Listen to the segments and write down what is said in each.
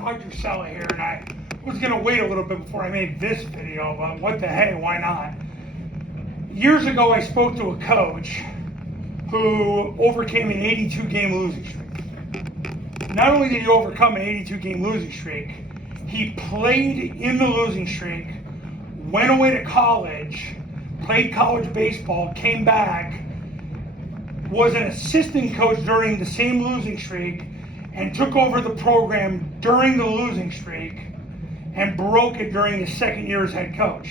Dr. Sella here, and I was going to wait a little bit before I made this video, but what the hey, why not? Years ago, I spoke to a coach who overcame an 82-game losing streak. Not only did he overcome an 82-game losing streak, he played in the losing streak, went away to college, played college baseball, came back, was an assistant coach during the same losing streak, and took over the program during the losing streak and broke it during his second year as head coach.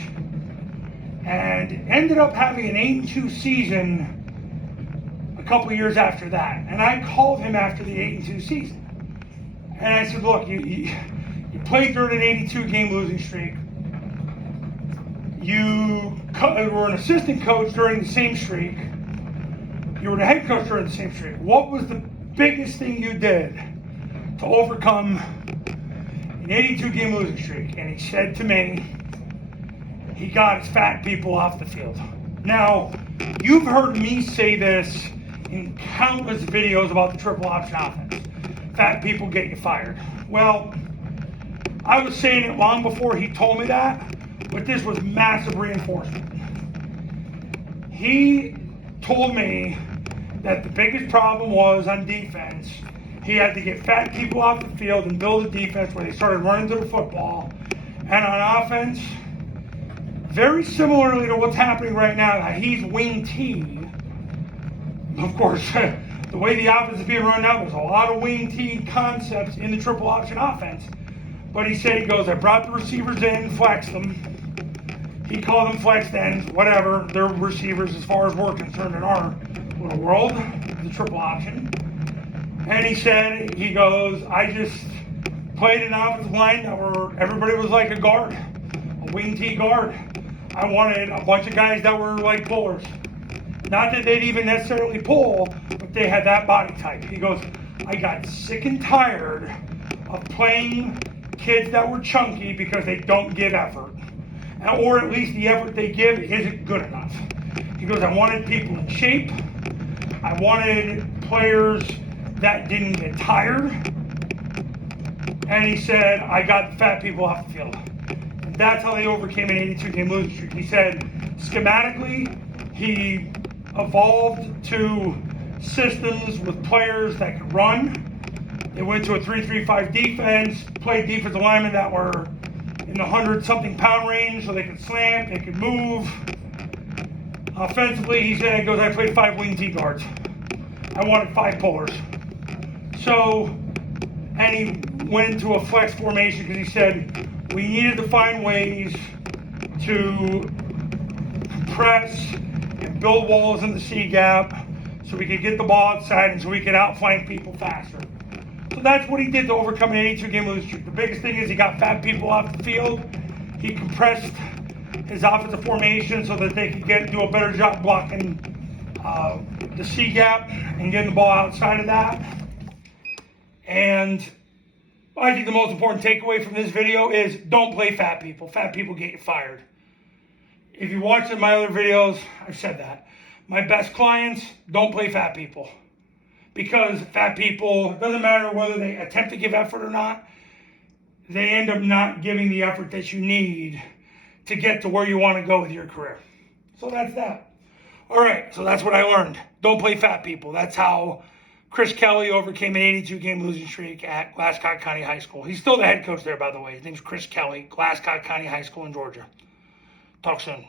And ended up having an 8-2 season a couple years after that. And I called him after the 8-2 season. And I said, look, you played during an 82-game losing streak. You were an assistant coach during the same streak. You were the head coach during the same streak. What was the biggest thing you did to overcome an 82-game losing streak? And he said to me, he got his fat people off the field. Now, you've heard me say this in countless videos about the triple option offense. Fat people get you fired. Well, I was saying it long before he told me that, but this was massive reinforcement. He told me that the biggest problem was on defense. He had to get fat people off the field and build a defense where they started running to the football. And on offense, very similarly to what's happening right now, he's wing T. Of course, the way the offense is being run now, there's a lot of wing T concepts in the triple option offense. But he said, he goes, I brought the receivers in, flexed them. He called them flexed ends, whatever. They're receivers as far as we're concerned in our little world, the triple option. And he said, he goes, I just played an offensive line where everybody was like a guard, a wing T guard. I wanted a bunch of guys that were like pullers. Not that they'd even necessarily pull, but they had that body type. He goes, I got sick and tired of playing kids that were chunky because they don't give effort. Or at least the effort they give isn't good enough. He goes, I wanted people in shape. I wanted players that didn't get tired. And he said, I got the fat people off the field. And that's how they overcame an 82-game losing streak. He said, schematically, he evolved to systems with players that could run. They went to a 3-3-5 defense, played defensive linemen that were in the 100-something pound range so they could slant, they could move. Offensively, he said, he goes, I played 5 wing T guards. I wanted 5 pullers. So, and he went into a flex formation because he said, we needed to find ways to compress and build walls in the C gap so we could get the ball outside and so we could outflank people faster. So that's what he did to overcome an 82-game losing streak. The biggest thing is he got fat people off the field. He compressed his offensive formation so that they could do a better job blocking the C gap and getting the ball outside of that. And I think the most important takeaway from this video is don't play fat people. Fat people get you fired. If you watched my other videos, I've said that. My best clients, don't play fat people. Because fat people, it doesn't matter whether they attempt to give effort or not, they end up not giving the effort that you need to get to where you want to go with your career. So that's that. All right, so that's what I learned. Don't play fat people. That's how Chris Kelly overcame an 82-game losing streak at Glasscock County High School. He's still the head coach there, by the way. His name's Chris Kelly, Glasscock County High School in Georgia. Talk soon.